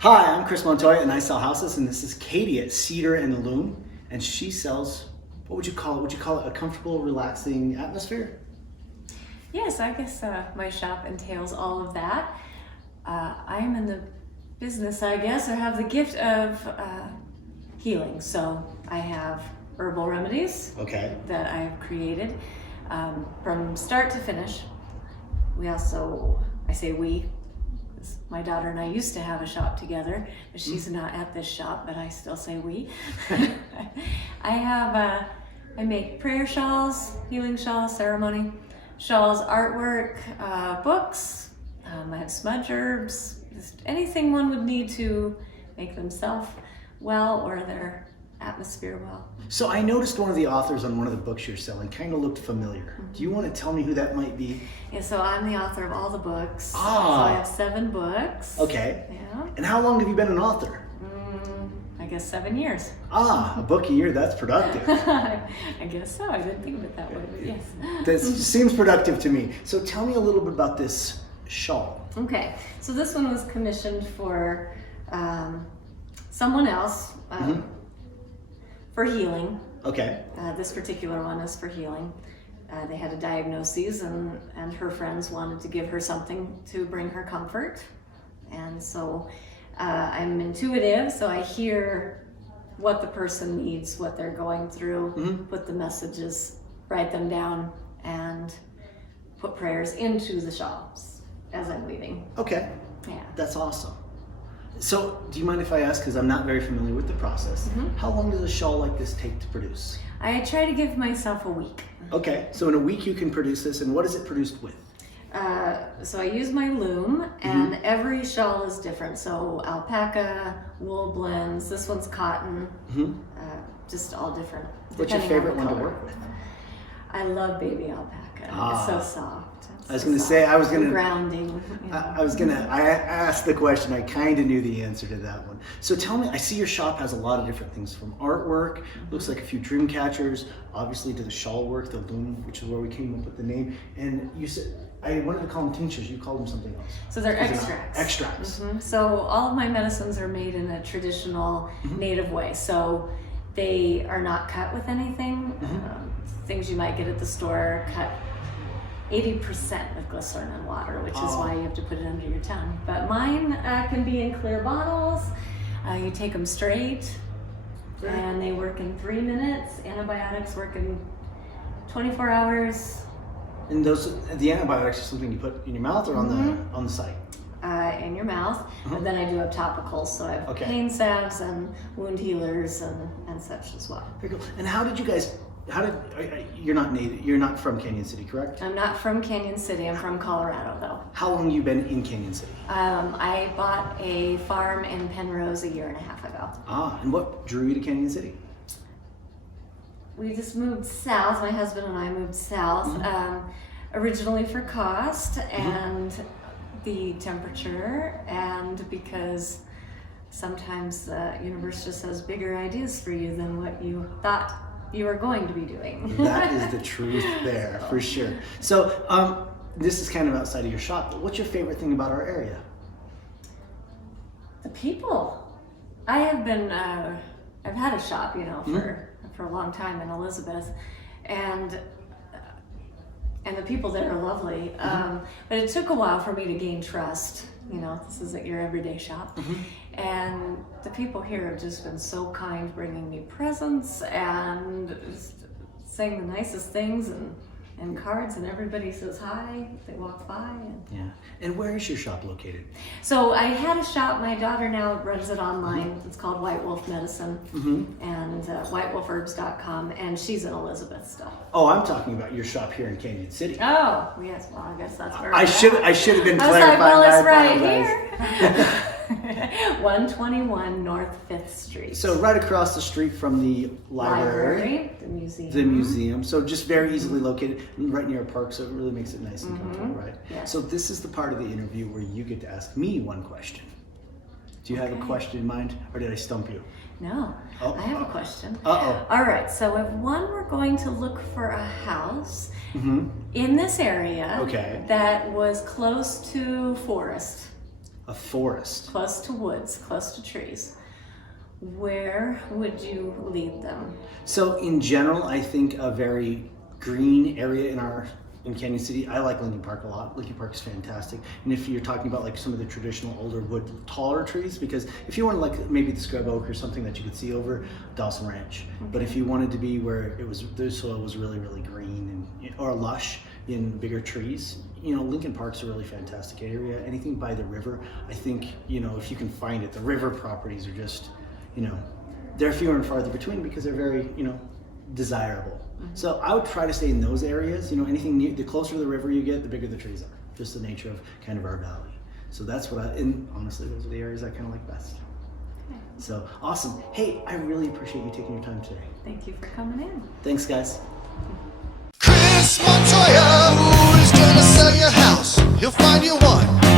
Hi, I'm Chris Montoya and I sell houses, and this is Katie at Cedar and Loom, and she sells, what would you call it? Would you call it a comfortable, relaxing atmosphere? Yes, I guess my shop entails all of that. I am in the business, I guess, or have the gift of healing. So I have herbal remedies that I have created from start to finish. We also, I say we, my daughter and I used to have a shop together, but she's not at this shop, but I still say we. I make prayer shawls, healing shawls, ceremony shawls, artwork, books. I have smudge herbs, just anything one would need to make themselves well or their atmosphere well. So I noticed one of the authors on one of the books you're selling kind of looked familiar. Do you want to tell me who that might be? Yeah, so I'm the author of all the books. Ah. So I have 7 books. Okay. Yeah. And how long have you been an author? I guess 7 years. Ah, a book a year, that's productive. I guess so. I didn't think of it that way, but yes. That seems productive to me. So tell me a little bit about this shawl. Okay, so this one was commissioned for someone else for healing. Okay. This particular one is for healing. They had a diagnosis, and her friends wanted to give her something to bring her comfort. And so I'm intuitive, so I hear what the person needs, what they're going through, put the messages, write them down, and put prayers into the shawls as I'm weaving. Okay. Yeah. That's awesome. So, do you mind if I ask, because I'm not very familiar with the process, how long does a shawl like this take to produce? I try to give myself a week. Okay, so in a week you can produce this, and what is it produced with? So I use my loom, and every shawl is different. So alpaca, wool blends, this one's cotton, just all different. What's your favorite one to work with? I love baby alpaca. It's so soft. I was going to say, grounding. You know. I asked the question, I kind of knew the answer to that one. So tell me, I see your shop has a lot of different things, from artwork, looks like a few dream catchers, obviously to the shawl work, the loom, which is where we came up with the name. And you said, I wanted to call them tinctures, you called them something else. So they're extracts. Extracts. So all of my medicines are made in a traditional native way. So they are not cut with anything. Things you might get at the store cut 80% with glycerin and water, which is why you have to put it under your tongue. But mine can be in clear bottles. You take them straight, and they work in 3 minutes. Antibiotics work in 24 hours. And the antibiotics are something you put in your mouth or on the site? In your mouth, but then I do have topicals, so I have pain salves and wound healers and such as well. Very cool. And how did you guys? You're not native? You're not from Canyon City, correct? I'm not from Canyon City. I'm from Colorado, though. How long have you been in Canyon City? I bought a farm in Penrose 1.5 years ago. And what drew you to Canyon City? We just moved south. My husband and I moved south, originally for cost and the temperature, and because sometimes the universe just has bigger ideas for you than what you thought you were going to be doing. That is the truth there, for sure. So this is kind of outside of your shop, but what's your favorite thing about our area? The people. I have been, I've had a shop, for a long time in Elizabeth, and the people there are lovely. But it took a while for me to gain trust. This isn't your everyday shop. And the people here have just been so kind, bringing me presents and saying the nicest things and cards, and everybody says hi, they walk by. And where is your shop located? So I had a shop, my daughter now runs it online. It's called White Wolf Medicine, and whitewolfherbs.com, and she's in Elizabeth still. Oh, I'm talking about your shop here in Canyon City. Oh, yes, well, I guess that's where I should have been clarifying. I was like, well, it's right here. 121 North 5th Street. So right across the street from the library, the museum. The museum. So just very easily located, right near a park, so it really makes it nice and comfortable, right? Yes. So this is the part of the interview where you get to ask me one question. Do you have a question in mind, or did I stump you? No, I have a question. Uh-oh. All right, so if one were going to look for a house in this area that was close to forest, A forest. close to woods, close to trees, where would you lead them? So in general, I think a very green area in Canyon City, I like Lincoln Park a lot. Lincoln Park is fantastic. And if you're talking about like some of the traditional older wood, taller trees, because if you want to like maybe the scrub oak or something that you could see over, Dawson Ranch. But if you wanted to be where the soil was really, really green or lush in bigger trees, Lincoln Park's a really fantastic area. Anything by the river, I think, if you can find it, the river properties are just, they're fewer and farther between because they're very, desirable. So I would try to stay in those areas. Anything the closer to the river you get, the bigger the trees are. Just the nature of kind of our valley. So that's what and honestly, those are the areas I kind of like best. Okay. So awesome. Hey, I really appreciate you taking your time today. Thank you for coming in. Thanks, guys. Montoya, who is gonna sell your house? He'll find you one.